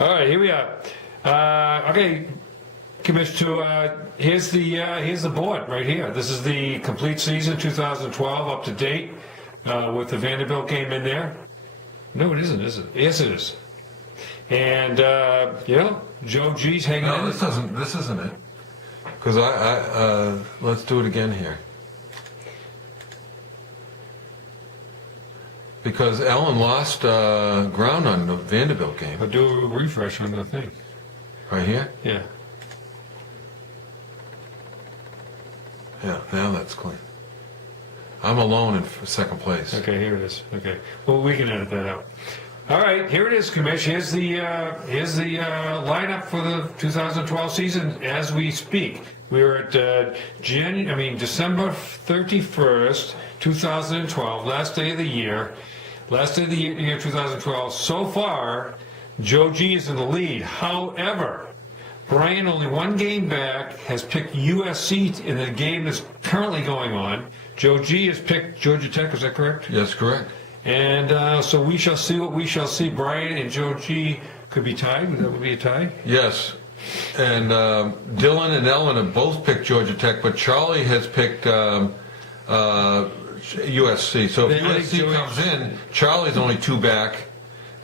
All right, here we are. Okay, Commissioner, here's the board right here. This is the complete season 2012 up to date with the Vanderbilt game in there. No, it isn't, is it? Yes, it is. And Joe G's hanging in. No, this isn't it. Because let's do it again here. Because Ellen lost ground on the Vanderbilt game. I'll do a refresh on the thing. Right here? Yeah. Yeah, now that's clean. I'm alone in second place. Okay, here it is. Okay. Well, we can edit that out. All right, here it is, Commissioner. Here's the lineup for the 2012 season as we speak. We're at December 31st, 2012, last day of the year. Last day of the year 2012. So far, Joe G is in the lead. However, Brian, only one game back, has picked USC in the game that's currently going on. Joe G has picked Georgia Tech, is that correct? That's correct. And so we shall see what we shall see. Brian and Joe G could be tied. That would be a tie? Yes. And Dylan and Ellen have both picked Georgia Tech, but Charlie has picked USC. So if USC comes in, Charlie's only two back.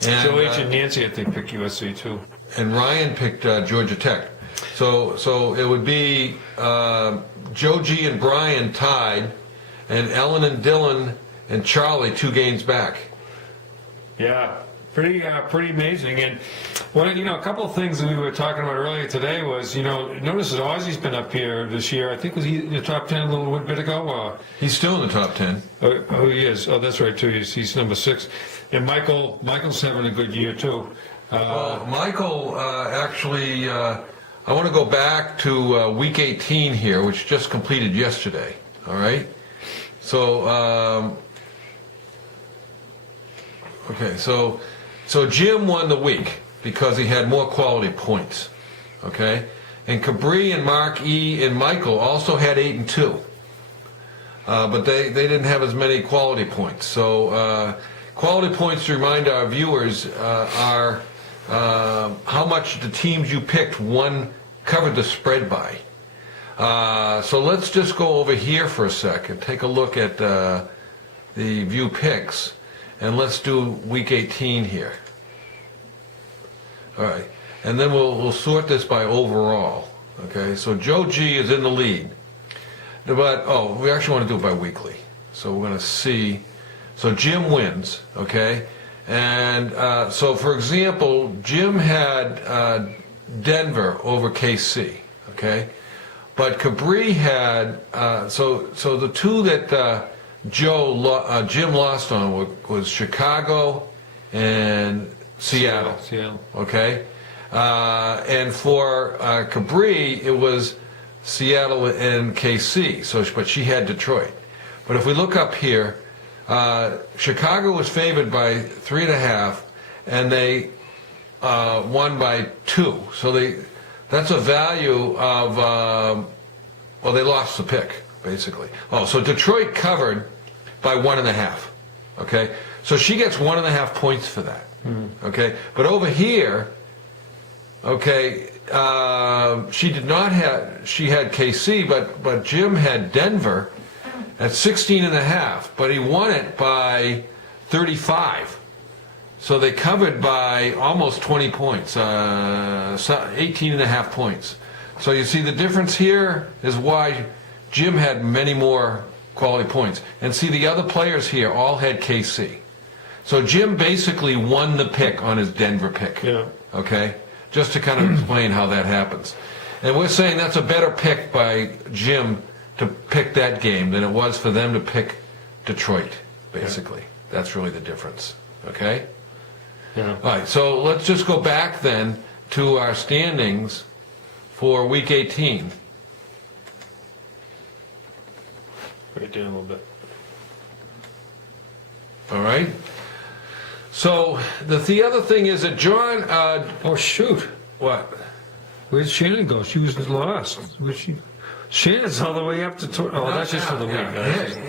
And Joe H and Nancy, I think, picked USC too. And Ryan picked Georgia Tech. So it would be Joe G and Brian tied, and Ellen and Dylan and Charlie 2 games back. Yeah, pretty amazing. And a couple of things that we were talking about earlier today was, notice that Ozzy's been up here this year. I think was he in the top 10 a little bit ago? He's still in the top 10. Oh, he is. Oh, that's right too. He's number 6. And Michael's having a good year too. Well, Michael, actually, I want to go back to week 18 here, which just completed yesterday. All right. So, okay, so Jim won the week because he had more quality points, okay? And Cabri and Mark E. and Michael also had 8 and 2, but they didn't have as many quality points. So quality points, to remind our viewers, are how much the teams you picked covered the spread by. So let's just go over here for a second, take a look at the view picks. And let's do week 18 here. All right, and then we'll sort this by overall. Okay, so Joe G is in the lead, but we actually want to do it by weekly. So we're going to see. So Jim wins. Okay, and so for example, Jim had Denver over KC. Okay, but Cabri had so the two that Jim lost on was Chicago and Seattle. Okay, and for Cabri it was Seattle and KC. But she had Detroit. But if we look up here, Chicago was favored by 3.5, and they won by 2. So that's a value of they lost the pick basically. So Detroit covered by 1.5. Okay, so she gets 1.5 points for that. Okay, but over here, okay, she had KC, but Jim had Denver at 16.5, but he won it by 35. So they covered by almost 20 points, 18.5 points. So you see the difference here is why Jim had many more quality points. And see, the other players here all had KC. So Jim basically won the pick on his Denver pick. Yeah. Okay? Just to kind of explain how that happens. And we're saying that's a better pick by Jim to pick that game than it was for them to pick Detroit, basically. Yeah. That's really the difference. Okay? Yeah. All right, so let's just go back then to our standings for week 18. Right down a little bit. All right. So the other thing is that John. Oh shoot! What? Where'd Shannon go? She was lost. Where's she? Shannon's all the way up to. That's just for the week.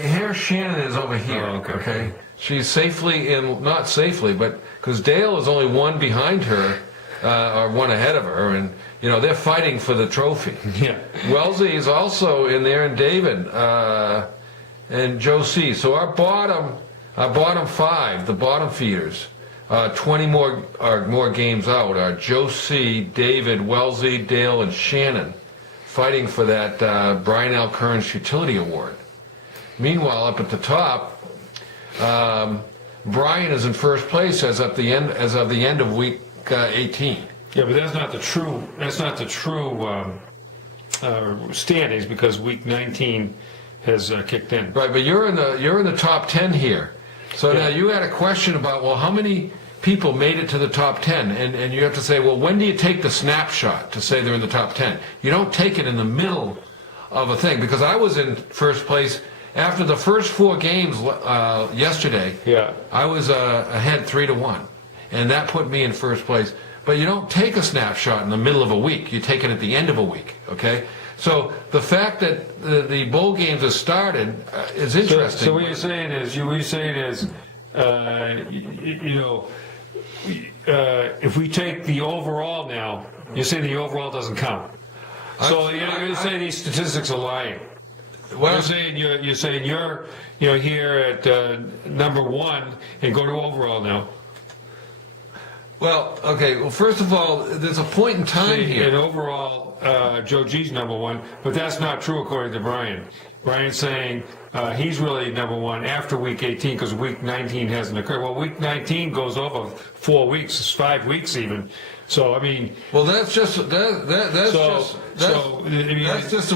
Here Shannon is over here. Oh, okay. She's safely in, not safely, but because Dale is only 1 behind her are one ahead of her, and they're fighting for the trophy. Yeah. Wellesley is also in there, and David and Joe C. So our bottom five, the bottom feeders, 20 more games out are Joe C., David, Wellesley, Dale, and Shannon, fighting for that Brian L. Kearns Futility Award. Meanwhile, up at the top, Brian is in first place as of the end of week 18. Yeah, but that's not the true. That's not the true standings, because week 19 has kicked in. Right, but you're in the top 10 here. So Yeah. now you had a question about, well, how many people made it to the top 10? And you have to say, well, when do you take the snapshot to say they're in the top 10? You don't take it in the middle of a thing, because I was in first place after the first 4 games yesterday. Yeah. I was ahead 3-1, and that put me in first place. But you don't take a snapshot in the middle of a week. You take it at the end of a week, okay? So the fact that the bowl games have started is interesting. So what you're saying is, if we take the overall now, you're saying the overall doesn't count. So you're saying these statistics are lying. Well, You're saying you're here at number 1 and go to overall now. Well, okay. Well, first of all, there's a point in time here. And overall, Joe G's number 1, but that's not true according to Brian. Brian's saying he's really number 1 after week 18, because week 19 hasn't occurred. Well, week 19 goes over 4 weeks, it's 5 weeks even. So I mean, well, that's just the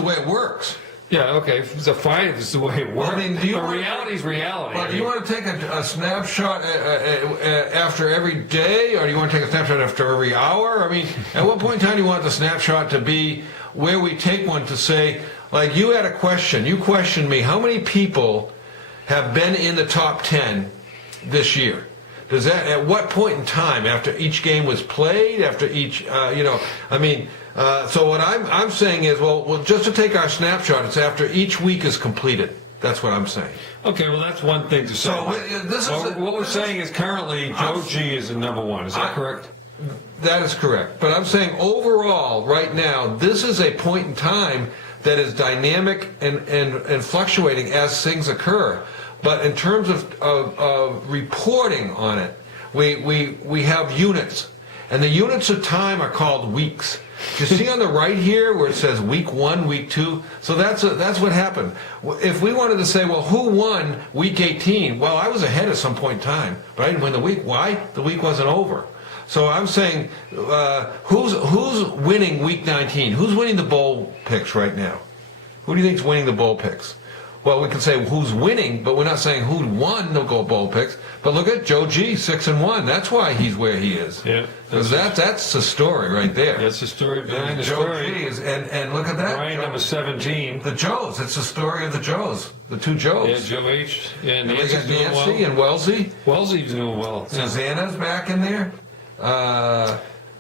way it works. yeah, okay. It's a fine. It's the way it works. Well, I mean, but reality's reality. Well, do you want to take a snapshot after every day, or do you want to take a snapshot after every hour? I mean, at what point in time do you want the snapshot to be where we take one to say, like, you had a question. You questioned me. How many people have been in the top 10 this year? Does that, at what point in time, after each game was played, after each, so what I'm saying is, well, just to take our snapshot, it's after each week is completed. That's what I'm saying. Okay, well, that's one thing to say. So what we're saying is currently Joe G is the number 1. Is that correct? That is correct. But I'm saying overall, right now, this is a point in time that is dynamic and fluctuating as things occur. But in terms of reporting on it, we have units. And the units of time are called weeks. You see on the right here where it says week 1, week 2? So that's what happened. If we wanted to say, well, who won week 18? Well, I was ahead at some point in time, but I didn't win the week. Why? The week wasn't over. So I'm saying, who's winning week 19? Who's winning the bowl picks right now? Who do you think is winning the bowl picks? Well, we can say who's winning, but we're not saying who won the bowl picks. But look at Joe G, 6-1. That's why he's where he is. Yeah, because that's the story right there. That's the story behind the Joe story. G is, and look at that. Brian number 17. The Joes. It's the story of the Joes. The 2 Joes. Yeah, Joe H. Yeah, And we Nancy's got doing Nancy well. and Wellesley. Wellesley's doing well. Susanna's back in there.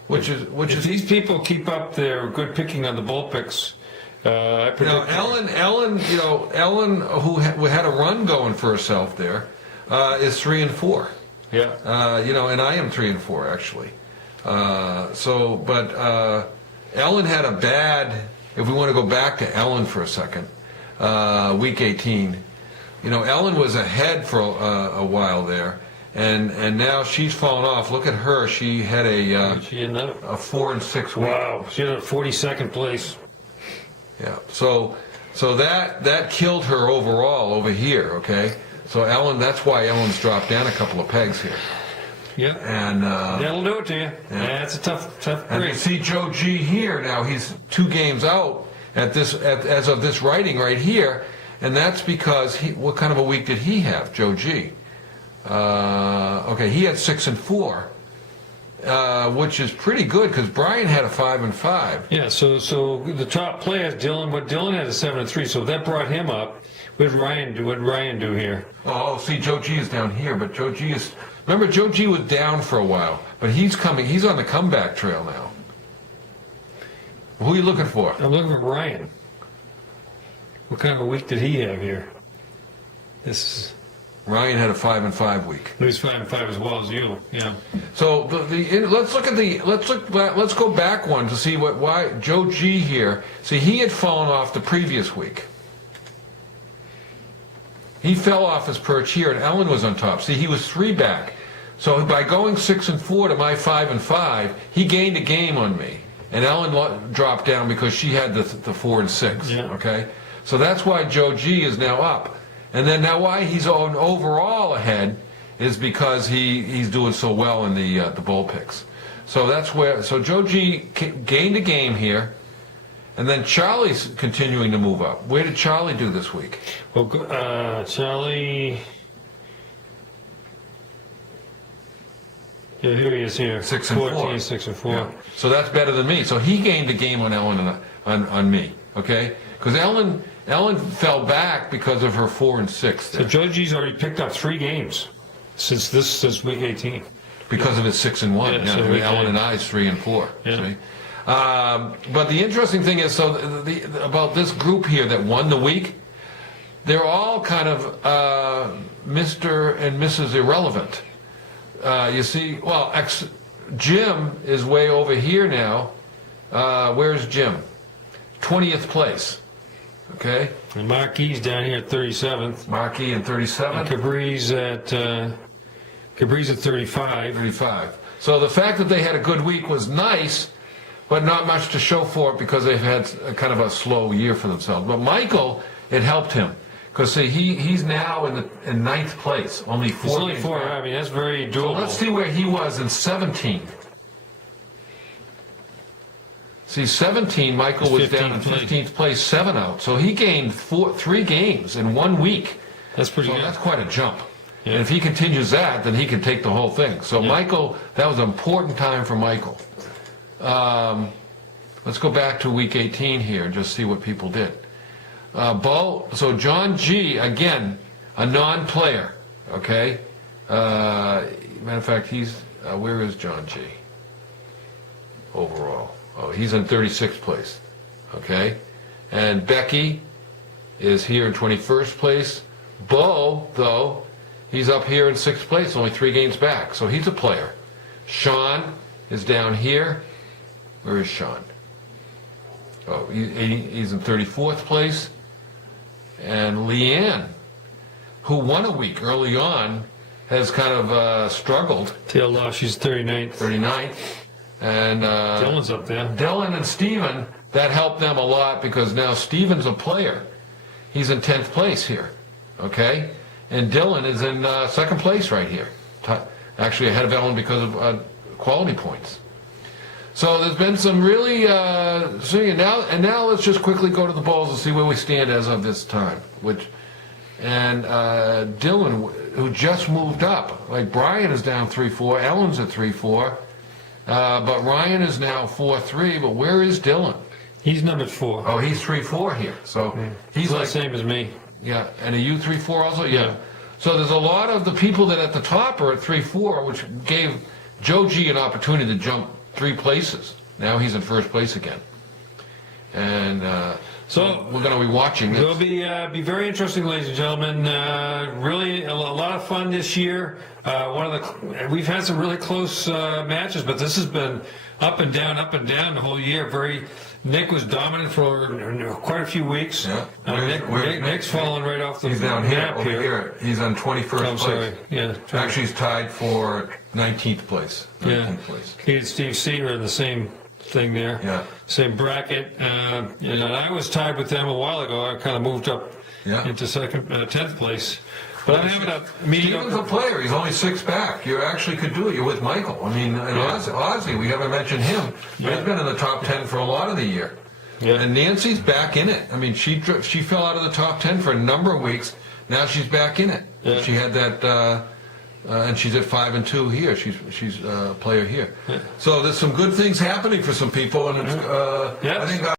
Which If is these people keep up their good picking on the bowl picks, I predict. Ellen, who had a run going for herself there, is 3-4. Yeah. And I am 3-4 actually. Ellen had a bad. If we want to go back to Ellen for a second, week 18. Ellen was ahead for a while there, and now she's fallen off. Look at her. She had a 4 and 6 week. Wow. She had a 42nd place. Yeah. So that killed her overall over here. Okay. So Ellen, that's why Ellen's dropped down a couple of pegs here. Yeah. And that'll do it to you. Yeah, that's a tough and you grade. see Joe G here now. He's 2 games out as of this writing right here, and that's because what kind of a week did he have, Joe G? Okay, he had 6-4. Which is pretty good because Brian had a 5-5. Yeah, so the top players, Dylan had a 7-3, so that brought him up. What did Ryan do here? Oh, see, Joe G is down here, but Joe G is. Remember, Joe G was down for a while, but he's coming. He's on the comeback trail now. Who are you looking for? I'm looking for Ryan. What kind of a week did he have here? Ryan had a 5-5 week. He was 5-5 as well as you. Yeah. So let's go back one to see why Joe G here. See, he had fallen off the previous week. He fell off his perch here, and Ellen was on top. See, he was 3 back. So by going 6-4 to my 5-5, he gained a game on me, and Ellen dropped down because she had the 4 and 6. Yeah. Okay, so that's why Joe G is now up, and then now why he's on overall ahead is because he's doing so well in the bowl picks. So that's where Joe G gained a game here. And then Charlie's continuing to move up. Where did Charlie do this week? Well, Charlie. Yeah, here he is here. 6-4. 14, 6-4. Yeah. So that's better than me. So he gained a game on Ellen and on me. Okay, because Ellen fell back because of her 4 and 6. So Joe G's already picked up 3 games since week 18. Because of his 6 and 1. Yeah, Yeah, so Ellen and I's 3 and 4. Yeah. See? But the interesting thing is, about this group here that won the week, they're all kind of Mr. and Mrs. Irrelevant. You see, well, Jim is way over here now. Where's Jim? 20th place. Okay? And Marquis down here at 37th. Marquis in 37. And Cabri's at 35. 35. So the fact that they had a good week was nice, but not much to show for it because they've had kind of a slow year for themselves. But Michael, it helped him because see, he's now in 9th place, only 4. It's only 4. I mean, that's very doable. So let's see where he was in 17. See, 17, Michael was down in 15th place, 7 out. So he gained 3 games in 1 week. That's pretty good. That's quite a jump. Yeah. And if he continues that, then he can take the whole thing. So Yeah. Michael, that was an important time for Michael. Let's go back to week 18 here and just see what people did. So John G, again, a non-player, okay? Matter of fact, where is John G? Overall. Oh, he's in 36th place, okay? And Becky is here in 21st place. Bo, though, he's up here in 6th place, only 3 games back, so he's a player. Sean is down here. Where is Sean? Oh, he's in 34th place. And Leanne, who won a week early on, has kind of struggled. Tailed off. She's 39th. 39th. And Dylan's up there. Dylan and Steven, that helped them a lot because now Steven's a player. He's in 10th place here, okay? And Dylan is in 2nd place right here. Actually ahead of Ellen because of quality points. So there's been some really, now let's just quickly go to the bowls and see where we stand as of this time. Dylan, who just moved up, like Brian is down 3-4, Ellen's at 3-4, but Ryan is now 4-3, but where is Dylan? He's number 4. Oh, he's 3-4 here, so he's like, the same as me. yeah, and are you 3-4 also? Yeah. So there's a lot of the people that at the top are at 3-4, which gave Joe G an opportunity to jump 3 places. Now he's in 1st place again. And so we're going to be watching this. It'll be very interesting, ladies and gentlemen. Really a lot of fun this year. We've had some really close matches, but this has been up and down the whole year. Nick was dominant for quite a few weeks. Yeah. Nick's falling right off the He's down here, map over here. He's on 21st place. Sorry. Yeah. Actually, he's tied for 19th place. 19th place. He and Steve Seaver in the same thing there. Yeah. Same bracket. And I was tied with them a while ago. I kind of moved up into 10th place. But I'm having a mediocre. Steven's a player. He's only 6 back. You actually could do it. You're with Michael. I mean, and Ozzy, we haven't mentioned him. But he's been in the top 10 for a lot of the year. Yeah. And Nancy's back in it. I mean, she fell out of the top 10 for a number of weeks. Now she's back in it. Yeah. She had that, and she's at 5-2 here. She's a player here. Yeah. So there's some good things happening for some people, and it's, I think.